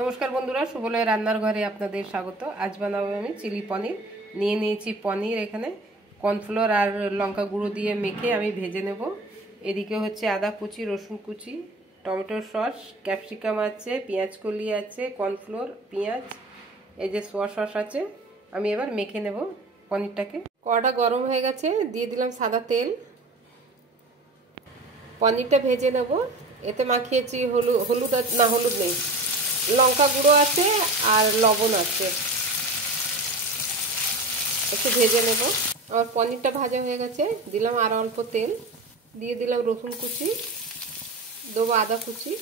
নমস্কার বন্ধুরা, সুবলয় রান্নার ঘরে আপনাদের স্বাগত। আজ বানাবো আমি চিলি পনির। নিয়ে নিয়েছি পনির, এখানে কর্নফ্লোর আর লঙ্কা গুঁড়ো দিয়ে মেখে আমি ভেজে নেব। এদিকে হচ্ছে আদা কুচি, রসুন কুচি, টমেটোর সস, ক্যাপসিকাম আছে, পেঁয়াজ কলি আছে, কর্নফ্লোর, পেঁয়াজ, এই যে সোয়া সস আছে। আমি এবার মেখে নেব পনিরটাকে। কড়াটা গরম হয়ে গেছে, দিয়ে দিলাম সাদা তেল। পনিরটা ভেজে নেব। এতে মাখিয়েছি হলুদ নেই, লঙ্কা গুঁড়ো আছে আর লবণ আছে। একটু ভেজে নেব। আমার পনিরটা ভাজা হয়ে গেছে, দিলাম আর অল্প তেল, দিয়ে দিলাম রসুন কুচি, দেবো আদা কুচি,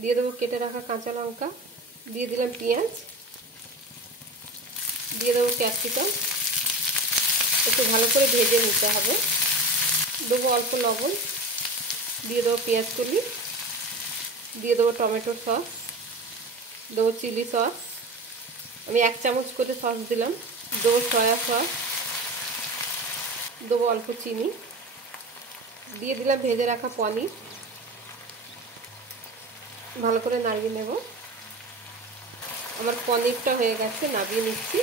দিয়ে দেবো কেটে রাখা কাঁচা লঙ্কা, দিয়ে দিলাম পেঁয়াজ, দিয়ে দেবো ক্যাপসিকাম। একটু ভালো করে ভেজে নিতে হবে। দেবো অল্প লবণ, দিয়ে দেবো পেঁয়াজ কলি, দিয়ে দেবো টমেটোর সস, দেবো চিলি সস, আমি 1 চামচ করে সস দিলাম, দেবো সয়া সস, দেবো অল্প চিনি, দিয়ে দিলাম ভেজে রাখা পনির। ভালো করে নাড়িয়ে নেব। আমার পনিরটা হয়ে গেছে, নামিয়ে নিচ্ছি।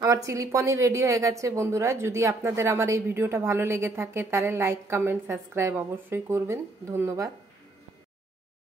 আমার চিলি পনির রেডি হয়ে গেছে বন্ধুরা। যদি আপনাদের আমার এই ভিডিওটা ভালো লেগে থাকে তাহলে লাইক, কমেন্ট, সাবস্ক্রাইব অবশ্যই করবেন। ধন্যবাদ।